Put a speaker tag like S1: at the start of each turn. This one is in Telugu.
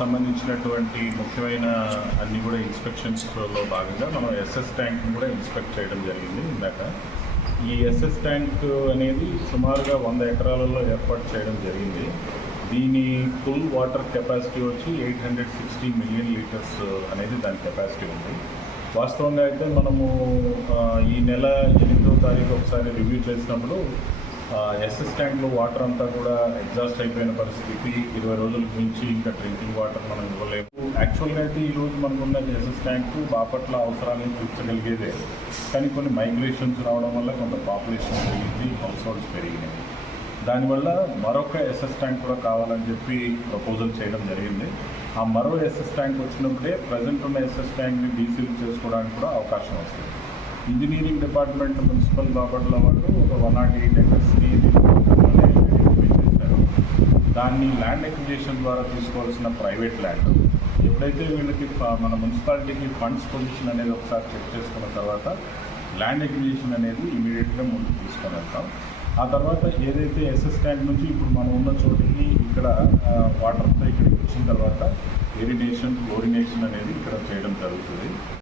S1: సంబంధించినటువంటి ముఖ్యమైన అన్ని కూడా ఇన్స్పెక్షన్స్లో భాగంగా మనం ఎస్ఎస్ ట్యాంక్ని కూడా ఇన్స్పెక్ట్ చేయడం జరిగింది ఇందాక. ఈ ఎస్ఎస్ ట్యాంక్ అనేది సుమారుగా వంద ఎకరాలలో ఏర్పాటు చేయడం జరిగింది. దీని ఫుల్ వాటర్ కెపాసిటీ వచ్చి eight hundred sixty million litres అనేది దాని కెపాసిటీ ఉంది. వాస్తవంగా అయితే మనము ఈ నెల ఎనిమిదో తారీఖు ఒకసారి రివ్యూ చేసినప్పుడు ఎస్ఎస్ ట్యాంక్లో వాటర్ అంతా కూడా ఎగ్జాస్ట్ అయిపోయిన పరిస్థితి. ఇరవై రోజుల నుంచి ఇంకా డ్రింకింగ్ వాటర్ మనం ఇవ్వలేము. యాక్చువల్గా అయితే ఈ రోజు మనకున్న ఎస్ఎస్ ట్యాంక్ బాపట్ల అవసరాన్ని తీర్చగలిగేదే. కానీ కొన్ని మైగ్రేషన్స్ రావడం వల్ల కొంత పాపులేషన్ పెరిగింది హౌస్ హోల్డ్స్ పెరిగినాయి. దానివల్ల మరొక ఎస్ఎస్ ట్యాంక్ కూడా కావాలని చెప్పి ప్రపోజల్ చేయడం జరిగింది. ఆ మరో ఎస్ఎస్ ట్యాంక్ వచ్చినప్పుడే ప్రజెంట్ ఉన్న ఎస్ఎస్ ట్యాంక్ని డీసీల్ చేసుకోవడానికి కూడా అవకాశం వస్తుంది. ఇంజనీరింగ్ డిపార్ట్మెంట్ మున్సిపల్ బాపట్ల వాళ్ళు ఒక వన్ నాట్ ఎయిట్ ఎకర్స్ని చేశారు దాన్ని ల్యాండ్ ఎక్విజేషన్ ద్వారా తీసుకోవాల్సిన ప్రైవేట్ ల్యాండ్. ఎప్పుడైతే వీళ్ళకి ఫ- మన మున్సిపాలిటీకి ఫండ్స్ పొజిషన్ అనేది ఒకసారి చెక్ చేసుకున్న తర్వాత ల్యాండ్ ఎక్విజిషన్ అనేది ఇమీడియట్గా ముందుకు తీసుకొని వెళ్తాం ఆ తర్వాత ఏదైతే ఎస్ఎస్ ట్యాంక్ నుంచి ఇప్పుడు మనం ఉన్న చోటికి ఇక్కడ వాటర్తో ఇక్కడికి వచ్చిన తర్వాత ఎరినేషన్ క్లోరినేషన్ అనేది ఇక్కడ చేయడం జరుగుతుంది.